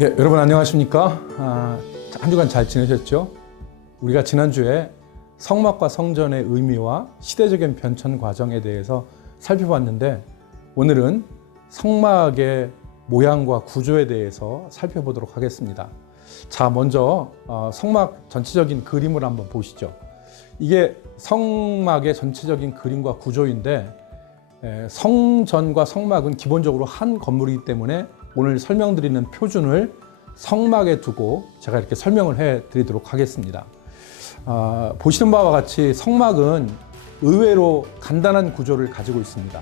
네, 여러분 안녕하십니까? 한 주간 잘 지내셨죠? 우리가 지난주에 성막과 성전의 의미와 시대적인 변천 과정에 대해서 살펴봤는데, 오늘은 성막의 모양과 구조에 대해서 살펴보도록 하겠습니다. 자, 먼저 성막 전체적인 그림을 한번 보시죠. 이게 성막의 전체적인 그림과 구조인데, 성전과 성막은 기본적으로 한 건물이기 때문에 오늘 설명드리는 표준을 성막에 두고 제가 이렇게 설명을 해 드리도록 하겠습니다. 보시는 바와 같이 성막은 의외로 간단한 구조를 가지고 있습니다.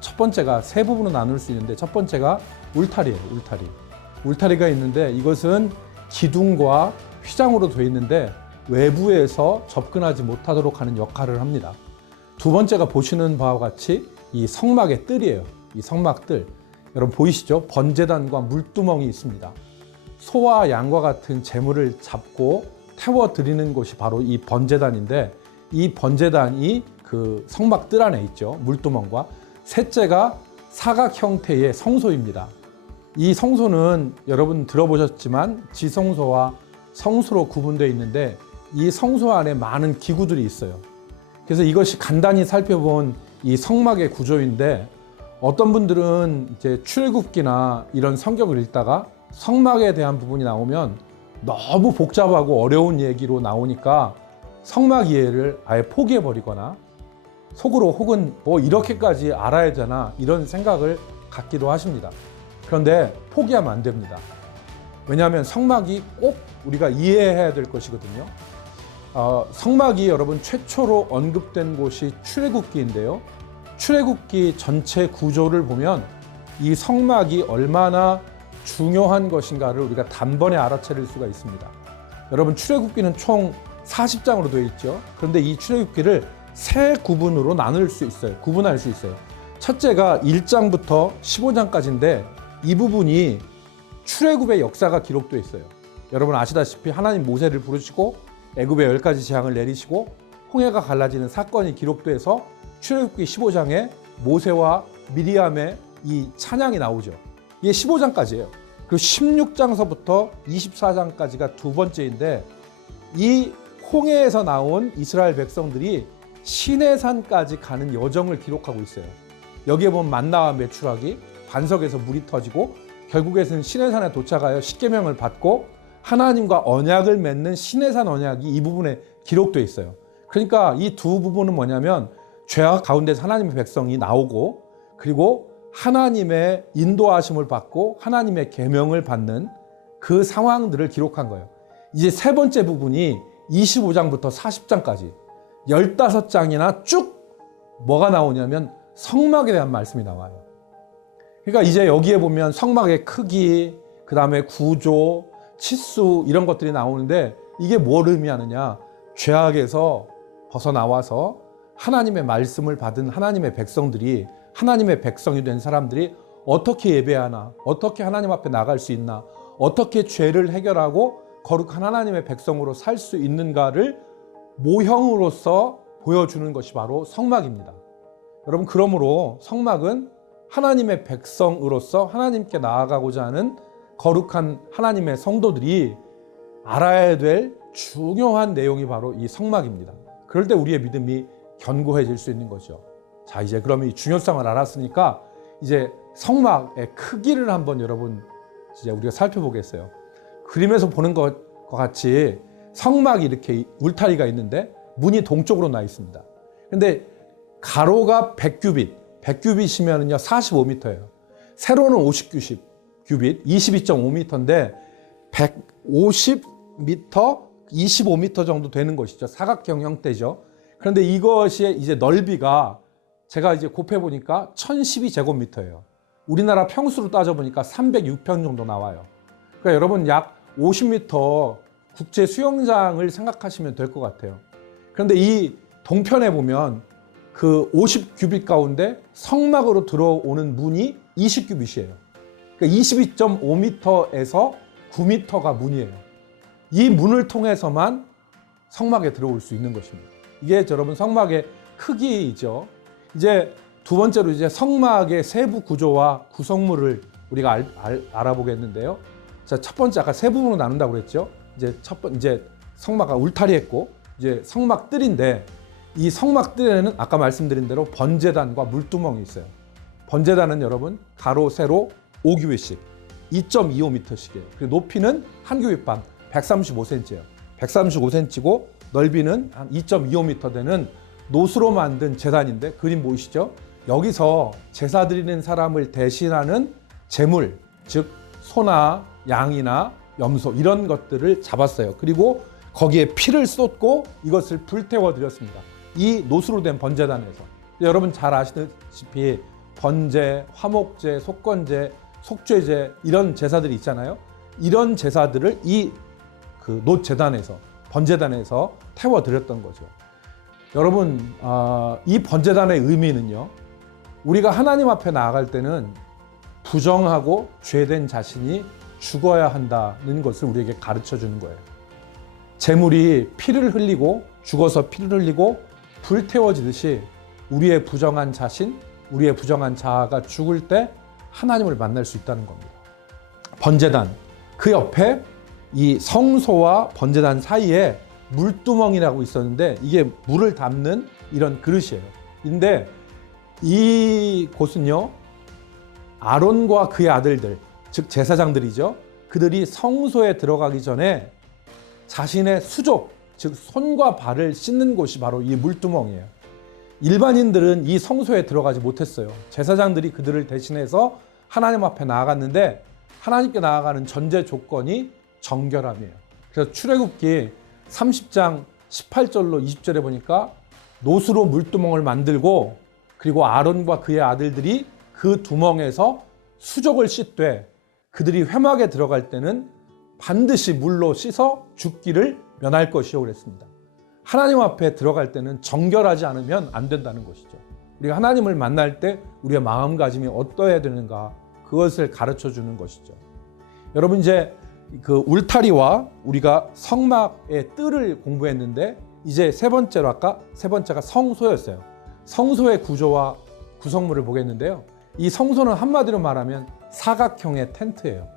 첫 번째가 세 부분으로 나눌 수 있는데, 첫 번째가 울타리예요. 울타리가 있는데, 이것은 기둥과 휘장으로 되어 있는데 외부에서 접근하지 못하도록 하는 역할을 합니다. 두 번째가 보시는 바와 같이 이 성막의 뜰이에요. 이 성막 뜰. 여러분 보이시죠? 번제단과 물두멍이 있습니다. 소와 양과 같은 제물을 잡고 태워 드리는 곳이 바로 이 번제단인데, 이 번제단이 그 성막 뜰 안에 있죠. 물두멍과. 셋째가 사각 형태의 성소입니다. 이 성소는 여러분 들어보셨지만 지성소와 성소로 구분되어 있는데, 이 성소 안에 많은 기구들이 있어요. 그래서 이것이 간단히 살펴본 이 성막의 구조인데, 어떤 분들은 이제 출애굽기나 이런 성경을 읽다가 성막에 대한 부분이 나오면 너무 복잡하고 어려운 얘기로 나오니까 성막 이해를 아예 포기해 버리거나 속으로 혹은 뭐 이렇게까지 알아야 되나 이런 생각을 갖기도 하십니다. 그런데 포기하면 안 됩니다. 왜냐하면 성막이 꼭 우리가 이해해야 될 것이거든요. 성막이 여러분 최초로 언급된 곳이 출애굽기인데요. 출애굽기 전체 구조를 보면 이 성막이 얼마나 중요한 것인가를 우리가 단번에 알아차릴 수가 있습니다. 여러분 출애굽기는 총 40장으로 되어 있죠. 그런데 이 출애굽기를 세 구분으로 나눌 수 있어요. 구분할 수 있어요. 첫째가 1장부터 15장까지인데, 이 부분이 출애굽의 역사가 기록되어 있어요. 여러분 아시다시피 하나님 모세를 부르시고 애굽의 10가지 재앙을 내리시고 홍해가 갈라지는 사건이 기록돼서 출애굽기 15장에 모세와 미리암의 이 찬양이 나오죠. 이게 15장까지예요. 그리고 16장서부터 24장까지가 두 번째인데, 이 홍해에서 나온 이스라엘 백성들이 시내산까지 가는 여정을 기록하고 있어요. 여기에 보면 만나와 메추라기, 반석에서 물이 터지고 결국에는 시내산에 도착하여 십계명을 받고 하나님과 언약을 맺는 시내산 언약이 이 부분에 기록되어 있어요. 그러니까 이 두 부분은 뭐냐면, 죄악 가운데서 하나님의 백성이 나오고, 그리고 하나님의 인도하심을 받고 하나님의 계명을 받는 그 상황들을 기록한 거예요. 이제 세 번째 부분이 25장부터 40장까지 15장이나 쭉 뭐가 나오냐면 성막에 대한 말씀이 나와요. 그러니까 이제 여기에 보면 성막의 크기, 그 다음에 구조, 치수 이런 것들이 나오는데, 이게 뭘 의미하느냐? 죄악에서 벗어나와서 하나님의 말씀을 받은 하나님의 백성들이, 하나님의 백성이 된 사람들이 어떻게 예배하나, 어떻게 하나님 앞에 나갈 수 있나, 어떻게 죄를 해결하고 거룩한 하나님의 백성으로 살 수 있는가를 모형으로서 보여주는 것이 바로 성막입니다. 여러분, 그러므로 성막은 하나님의 백성으로서 하나님께 나아가고자 하는 거룩한 하나님의 성도들이 알아야 될 중요한 내용이 바로 이 성막입니다. 그럴 때 우리의 믿음이 견고해질 수 있는 거죠. 자, 이제 그러면 이 중요성을 알았으니까 이제 성막의 크기를 한번 여러분 이제 우리가 살펴보겠어요. 그림에서 보는 것과 같이 성막이 이렇게 울타리가 있는데 문이 동쪽으로 나 있습니다. 근데 가로가 100규빗이면요 45m예요. 세로는 50규빗, 22.5m인데 150m, 25m 정도 되는 것이죠. 사각형 형태죠. 그런데 이것이 이제 넓이가 제가 이제 곱해보니까 1012제곱미터예요. 우리나라 평수로 따져보니까 306평 정도 나와요. 그러니까 여러분 약 50m 국제 수영장을 생각하시면 될 것 같아요. 그런데 이 동편에 보면 그 50규빗 가운데 성막으로 들어오는 문이 20규빗이에요. 그러니까 22.5m에서 9m가 문이에요. 이 문을 통해서만 성막에 들어올 수 있는 것입니다. 이게 여러분 성막의 크기이죠. 이제 두 번째로 이제 성막의 세부 구조와 구성물을 우리가 알아보겠는데요. 자, 자, 첫 번째 아까 세 부분으로 나눈다고 그랬죠. 이제 성막가 울타리했고 이제 성막뜰인데 이 성막뜰에는 아까 말씀드린 대로 번제단과 물두멍이 있어요. 번제단은 여러분 가로 세로 5규빗씩 2.25m씩이에요. 그리고 높이는 한 규빗 반 135cm예요. 135cm고 넓이는 한 2.25m 되는 노수로 만든 제단인데 그림 보이시죠? 여기서 제사 드리는 사람을 대신하는 제물, 즉 소나 양이나 염소 이런 것들을 잡았어요. 그리고 거기에 피를 쏟고 이것을 불태워 드렸습니다. 이 노수로 된 번제단에서. 여러분 잘 아시다시피 번제, 화목제, 속건제, 속죄제 이런 제사들이 있잖아요. 이런 제사들을 이 그 노제단에서 번제단에서 태워 드렸던 거죠. 여러분 이 번제단의 의미는요. 우리가 하나님 앞에 나아갈 때는 부정하고 죄된 자신이 죽어야 한다는 것을 우리에게 가르쳐 주는 거예요. 제물이 피를 흘리고 죽어서 피를 흘리고 불태워지듯이 우리의 부정한 자신, 우리의 부정한 자아가 죽을 때 하나님을 만날 수 있다는 겁니다. 번제단, 그 옆에 이 성소와 번제단 사이에 물두멍이라고 있었는데 이게 물을 담는 이런 그릇이에요. 근데 이 곳은요, 아론과 그의 아들들, 즉 제사장들이죠. 그들이 성소에 들어가기 전에 자신의 수족, 즉 손과 발을 씻는 곳이 바로 이 물두멍이에요. 일반인들은 이 성소에 들어가지 못했어요. 제사장들이 그들을 대신해서 하나님 앞에 나아갔는데 하나님께 나아가는 전제 조건이 정결함이에요. 그래서 출애굽기 30장 18절로 20절에 보니까 노수로 물두멍을 만들고 그리고 아론과 그의 아들들이 그 두멍에서 수족을 씻되 그들이 회막에 들어갈 때는 반드시 물로 씻어 죽기를 면할 것이요 그랬습니다. 하나님 앞에 들어갈 때는 정결하지 않으면 안 된다는 것이죠. 우리가 하나님을 만날 때 우리의 마음가짐이 어떠해야 되는가 그것을 가르쳐 주는 것이죠. 여러분 이제 그 울타리와 우리가 성막의 뜰을 공부했는데 이제 세 번째로 아까 세 번째가 성소였어요. 성소의 구조와 구성물을 보겠는데요. 이 성소는 한마디로 말하면 사각형의 텐트예요.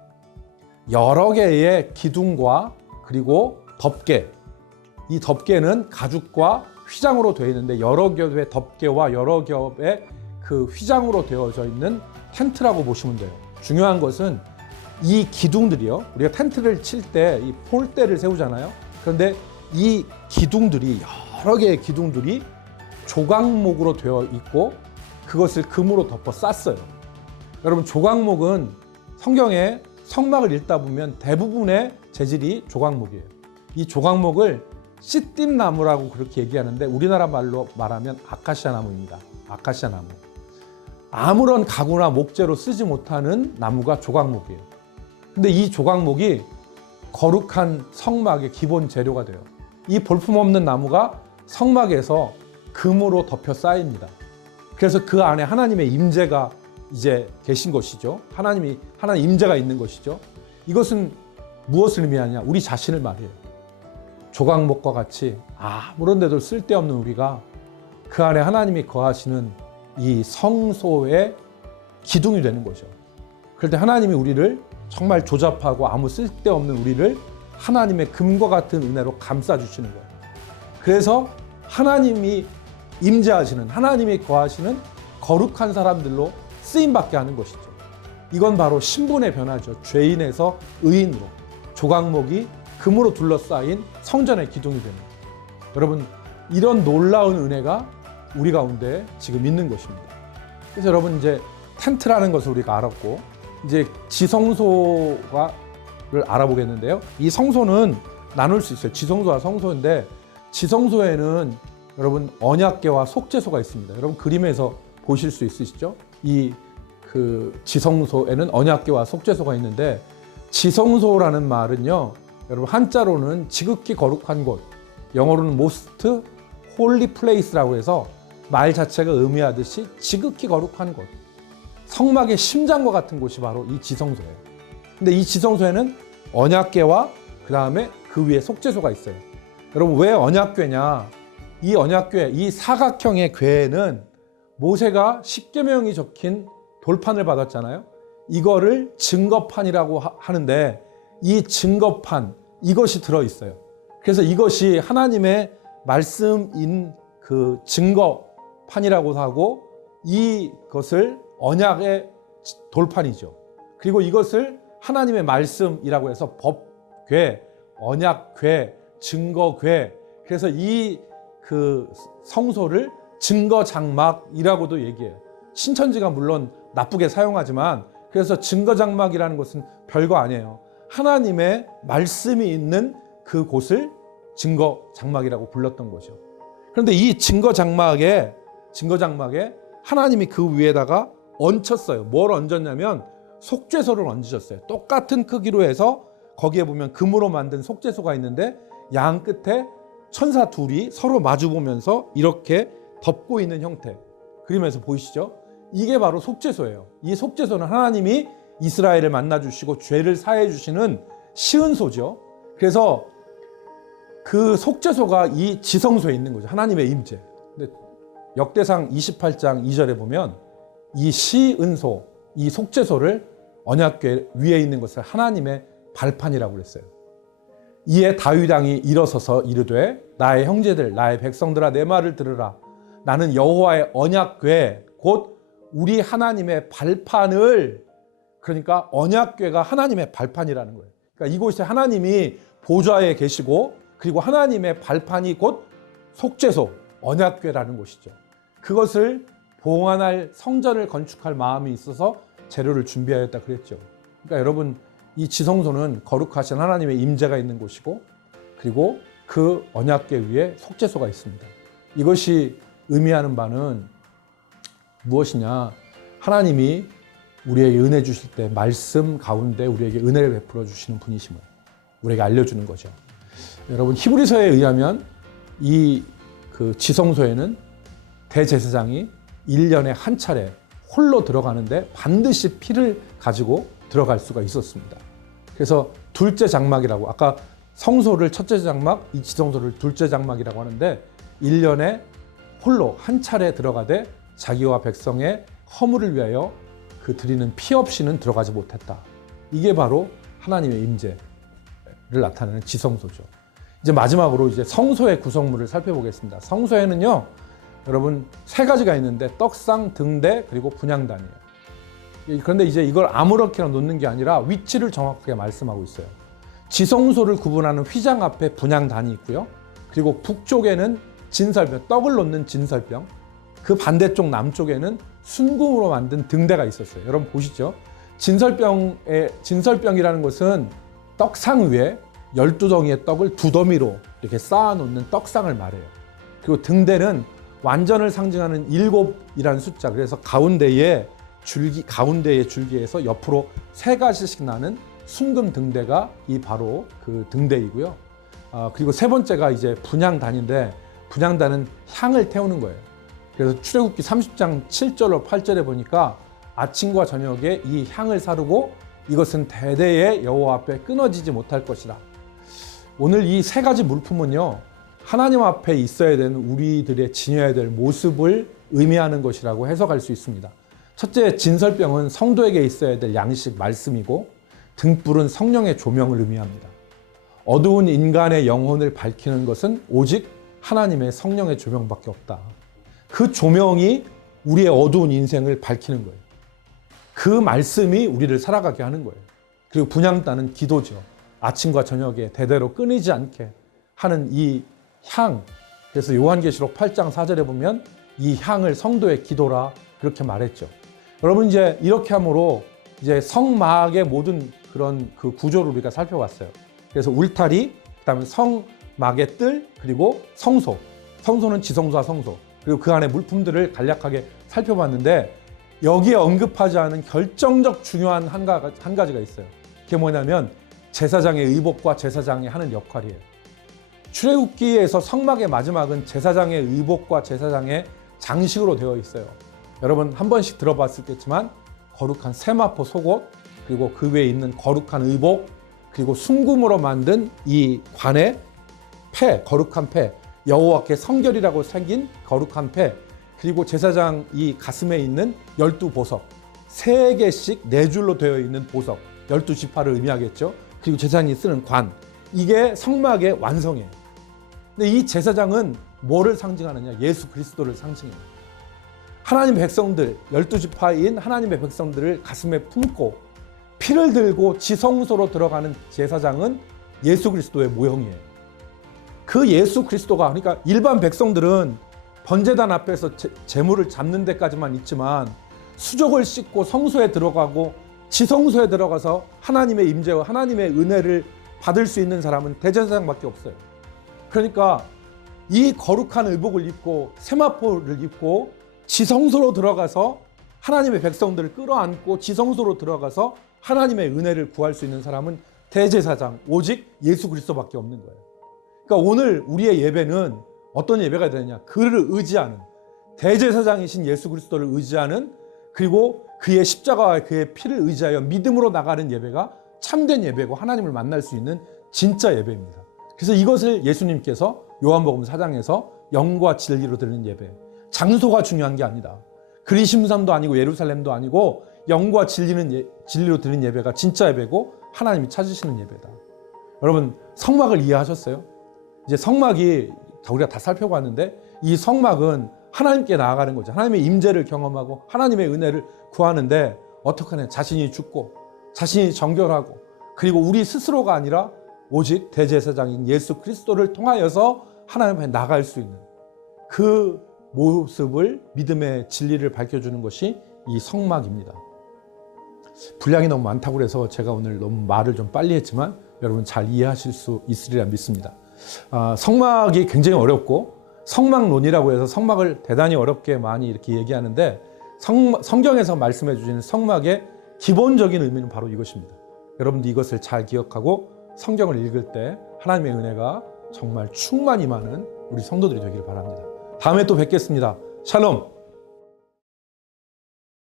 여러 개의 기둥과 그리고 덮개, 이 덮개는 가죽과 휘장으로 되어 있는데 여러 겹의 덮개와 여러 겹의 그 휘장으로 되어져 있는 텐트라고 보시면 돼요. 중요한 것은 이 기둥들이요. 우리가 텐트를 칠 때 이 폴대를 세우잖아요. 그런데 이 기둥들이 여러 개의 기둥들이 조각목으로 되어 있고 그것을 금으로 덮어 쌌어요. 여러분 조각목은 성경에 성막을 읽다 보면 대부분의 재질이 조각목이에요. 이 조각목을 씨띠나무라고 그렇게 얘기하는데 우리나라 말로 말하면 아카시아 나무입니다. 아카시아 나무. 아무런 가구나 목재로 쓰지 못하는 나무가 조각목이에요. 근데 이 조각목이 거룩한 성막의 기본 재료가 돼요. 이 볼품없는 나무가 성막에서 금으로 덮여 쌓입니다. 그래서 그 안에 하나님의 임재가 이제 계신 것이죠. 하나님 임재가 있는 것이죠. 이것은 무엇을 의미하냐? 우리 자신을 말해요. 조각목과 같이 아무런 데도 쓸데없는 우리가 그 안에 하나님이 거하시는 이 성소의 기둥이 되는 거죠. 그럴 때 하나님이 우리를 정말 조잡하고 아무 쓸데없는 우리를 하나님의 금과 같은 은혜로 감싸주시는 거예요. 그래서 하나님이 임재하시는, 하나님이 거하시는 거룩한 사람들로 쓰임받게 하는 것이죠. 이건 바로 신분의 변화죠. 죄인에서 의인으로 조각목이 금으로 둘러싸인 성전의 기둥이 되는 거예요. 여러분, 이런 놀라운 은혜가 우리 가운데 지금 있는 것입니다. 그래서 여러분 이제 텐트라는 것을 우리가 알았고 이제 지성소를 알아보겠는데요. 이 성소는 나눌 수 있어요. 지성소와 성소인데 지성소에는 여러분 언약궤와 속죄소가 있습니다. 여러분 그림에서 보실 수 있으시죠? 이 그 지성소에는 언약궤와 속죄소가 있는데 지성소라는 말은요. 여러분 한자로는 지극히 거룩한 곳, 영어로는 most holy place라고 해서 말 자체가 의미하듯이 지극히 거룩한 곳, 성막의 심장과 같은 곳이 바로 이 지성소예요. 근데 이 지성소에는 언약궤와 그 다음에 그 위에 속죄소가 있어요. 여러분 왜 언약궤냐? 이 언약궤, 이 사각형의 궤에는 모세가 십계명이 적힌 돌판을 받았잖아요. 이거를 증거판이라고 하는데 이 증거판 이것이 들어있어요. 그래서 이것이 하나님의 말씀인 그 증거판이라고도 하고 이것을 언약의 돌판이죠. 그리고 이것을 하나님의 말씀이라고 해서 법궤, 언약궤, 증거궤, 그래서 이 그 성소를 증거장막이라고도 얘기해요. 신천지가 물론 나쁘게 사용하지만 그래서 증거장막이라는 것은 별거 아니에요. 하나님의 말씀이 있는 그 곳을 증거장막이라고 불렀던 거죠. 그런데 이 증거장막에 하나님이 그 위에다가 얹혔어요. 뭘 얹었냐면 속죄소를 얹으셨어요. 똑같은 크기로 해서 거기에 보면 금으로 만든 속죄소가 있는데 양 끝에 천사 둘이 서로 마주 보면서 이렇게 덮고 있는 형태. 그림에서 보이시죠? 이게 바로 속죄소예요. 이 속죄소는 하나님이 이스라엘을 만나주시고 죄를 사해 주시는 시은소죠. 그래서 그 속죄소가 이 지성소에 있는 거죠. 하나님의 임재. 근데 역대상 28장 2절에 보면 이 시은소, 이 속죄소를 언약궤 위에 있는 것을 하나님의 발판이라고 그랬어요. 이에 다윗 왕이 일어서서 이르되 나의 형제들 나의 백성들아 내 말을 들으라. 나는 여호와의 언약궤 곧 우리 하나님의 발판을, 그러니까 언약궤가 하나님의 발판이라는 거예요. 그러니까 이곳에 하나님이 보좌에 계시고 그리고 하나님의 발판이 곧 속죄소 언약궤라는 곳이죠. 그것을 봉헌할 성전을 건축할 마음이 있어서 재료를 준비하였다 그랬죠. 그러니까 여러분, 이 지성소는 거룩하신 하나님의 임재가 있는 곳이고 그리고 그 언약궤 위에 속죄소가 있습니다. 이것이 의미하는 바는 무엇이냐? 하나님이 우리에게 은혜 주실 때 말씀 가운데 우리에게 은혜를 베풀어 주시는 분이심을 우리에게 알려주는 거죠. 여러분, 히브리서에 의하면 이 그 지성소에는 대제사장이 1년에 한 차례 홀로 들어가는데 반드시 피를 가지고 들어갈 수가 있었습니다. 그래서 둘째 장막이라고, 아까 성소를 첫째 장막, 이 지성소를 둘째 장막이라고 하는데 1년에 홀로 한 차례 들어가되 자기와 백성의 허물을 위하여 그 드리는 피 없이는 들어가지 못했다. 이게 바로 하나님의 임재를 나타내는 지성소죠. 이제 마지막으로 이제 성소의 구성물을 살펴보겠습니다. 성소에는요, 여러분 세 가지가 있는데 떡상, 등대, 그리고 분향단이에요. 그런데 이제 이걸 아무렇게나 놓는 게 아니라 위치를 정확하게 말씀하고 있어요. 지성소를 구분하는 휘장 앞에 분향단이 있고요. 그리고 북쪽에는 진설병, 떡을 놓는 진설병, 그 반대쪽 남쪽에는 순금으로 만든 등대가 있었어요. 여러분 보시죠. 진설병이라는 것은 떡상 위에 12덩이의 떡을 두 더미로 이렇게 쌓아놓는 떡상을 말해요. 그리고 등대는 완전을 상징하는 7이라는 숫자, 그래서 가운데의 줄기에서 옆으로 3가지씩 나는 순금 등대가 이 바로 그 등대이고요. 그리고 세 번째가 이제 분향단인데, 분향단은 향을 태우는 거예요. 그래서 출애굽기 30장 7절로 8절에 보니까 아침과 저녁에 이 향을 사르고 이것은 대대에 여호와 앞에 끊어지지 못할 것이다. 오늘 이 세 가지 물품은요, 하나님 앞에 있어야 되는 우리들의 지녀야 될 모습을 의미하는 것이라고 해석할 수 있습니다. 첫째, 진설병은 성도에게 있어야 될 양식 말씀이고, 등불은 성령의 조명을 의미합니다. 어두운 인간의 영혼을 밝히는 것은 오직 하나님의 성령의 조명밖에 없다. 그 조명이 우리의 어두운 인생을 밝히는 거예요. 그 말씀이 우리를 살아가게 하는 거예요. 그리고 분향단은 기도죠. 아침과 저녁에 대대로 끊이지 않게 하는 이 향. 그래서 요한계시록 8장 4절에 보면 이 향을 성도의 기도라 그렇게 말했죠. 여러분, 이제 이렇게 함으로 이제 성막의 모든 그런 그 구조를 우리가 살펴봤어요. 그래서 울타리, 그다음에 성막의 뜰, 그리고 성소. 성소는 지성소와 성소. 그리고 그 안에 물품들을 간략하게 살펴봤는데, 여기에 언급하지 않은 결정적 중요한 한 가지가 있어요. 그게 뭐냐면 제사장의 의복과 제사장이 하는 역할이에요. 출애굽기에서 성막의 마지막은 제사장의 의복과 제사장의 장식으로 되어 있어요. 여러분 한 번씩 들어봤겠지만 거룩한 세마포 속옷, 그리고 그 위에 있는 거룩한 의복, 그리고 순금으로 만든 이 관의 패, 거룩한 패, 여호와께 성결이라고 생긴 거룩한 패, 그리고 제사장 이 가슴에 있는 12보석, 3개씩 4줄로 되어 있는 보석, 12지파를 의미하겠죠. 그리고 제사장이 쓰는 관, 이게 성막의 완성이에요. 근데 이 제사장은 뭐를 상징하느냐? 예수 그리스도를 상징해요. 하나님 백성들, 12지파인 하나님의 백성들을 가슴에 품고 피를 들고 지성소로 들어가는 제사장은 예수 그리스도의 모형이에요. 그 예수 그리스도가, 그러니까 일반 백성들은 번제단 앞에서 제물을 잡는 데까지만 있지만 수족을 씻고 성소에 들어가고 지성소에 들어가서 하나님의 임재와 하나님의 은혜를 받을 수 있는 사람은 대제사장밖에 없어요. 그러니까 이 거룩한 의복을 입고 세마포를 입고 지성소로 들어가서 하나님의 백성들을 끌어안고 지성소로 들어가서 하나님의 은혜를 구할 수 있는 사람은 대제사장, 오직 예수 그리스도밖에 없는 거예요. 그러니까 오늘 우리의 예배는 어떤 예배가 되느냐? 그를 의지하는, 대제사장이신 예수 그리스도를 의지하는, 그리고 그의 십자가와 그의 피를 의지하여 믿음으로 나가는 예배가 참된 예배고 하나님을 만날 수 있는 진짜 예배입니다. 그래서 이것을 예수님께서 요한복음 4장에서 영과 진리로 드리는 예배, 장소가 중요한 게 아니다. 그리심산도 아니고 예루살렘도 아니고 영과 진리로 드리는 예배가 진짜 예배고 하나님이 찾으시는 예배다. 여러분, 성막을 이해하셨어요? 이제 성막이 우리가 다 살펴봤는데 이 성막은 하나님께 나아가는 거죠. 하나님의 임재를 경험하고 하나님의 은혜를 구하는데 어떻게 하냐? 자신이 죽고 자신이 정결하고 그리고 우리 스스로가 아니라 오직 대제사장인 예수 그리스도를 통하여서 하나님 앞에 나갈 수 있는 그 모습을, 믿음의 진리를 밝혀주는 것이 이 성막입니다. 분량이 너무 많다고 해서 제가 오늘 너무 말을 좀 빨리 했지만 여러분 잘 이해하실 수 있으리라 믿습니다. 성막이 굉장히 어렵고 성막론이라고 해서 성막을 대단히 어렵게 많이 이렇게 얘기하는데 성경에서 말씀해 주시는 성막의 기본적인 의미는 바로 이것입니다. 여러분도 이것을 잘 기억하고 성경을 읽을 때 하나님의 은혜가 정말 충만히 임하는 우리 성도들이 되기를 바랍니다. 다음에 또 뵙겠습니다. 샬롬.